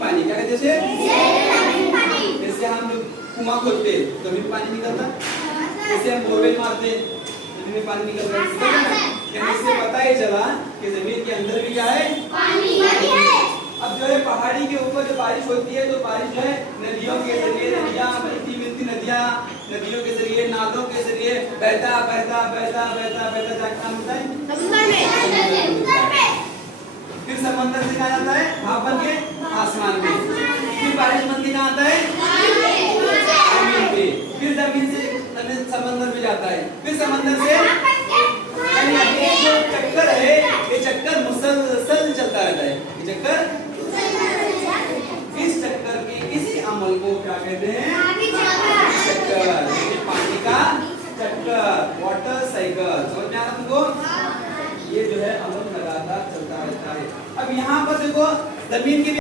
पानी, क्या कहते हैं? जैसे हम कुआं खोदते जमीन में पानी निकलता, जैसे हम बोरवेल मारते जमीन में पानी निकलता है। इससे पता ही चला कि जमीन के अंदर भी क्या है? पानी है। अब जो है पहाड़ी के ऊपर जो बारिश होती है, तो बारिश जो है नदियों के जरिए, नदियां मिलती मिलती नदियों के जरिए, नालों के जरिए बहता बहता बहता बहता बहता जाकर होता है समुद्र में। फिर समंदर से कहाँ जाता है? भाप बन के आसमान में। फिर बारिश बन के कहाँ आता है? जमीन पे। फिर जमीन से समंदर में जाता है। फिर समंदर से ये जो चक्कर है, ये चक्कर मुसलसल चलता रहता है। ये चक्कर, इस चक्कर के इसी अमल को क्या कहते हैं? चक्कर। पानी का चक्कर, वाटर साइकिल। समझ में आया तुमको? ये जो है अमल लगातार चलता रहता है। अब यहाँ पर देखो जमीन की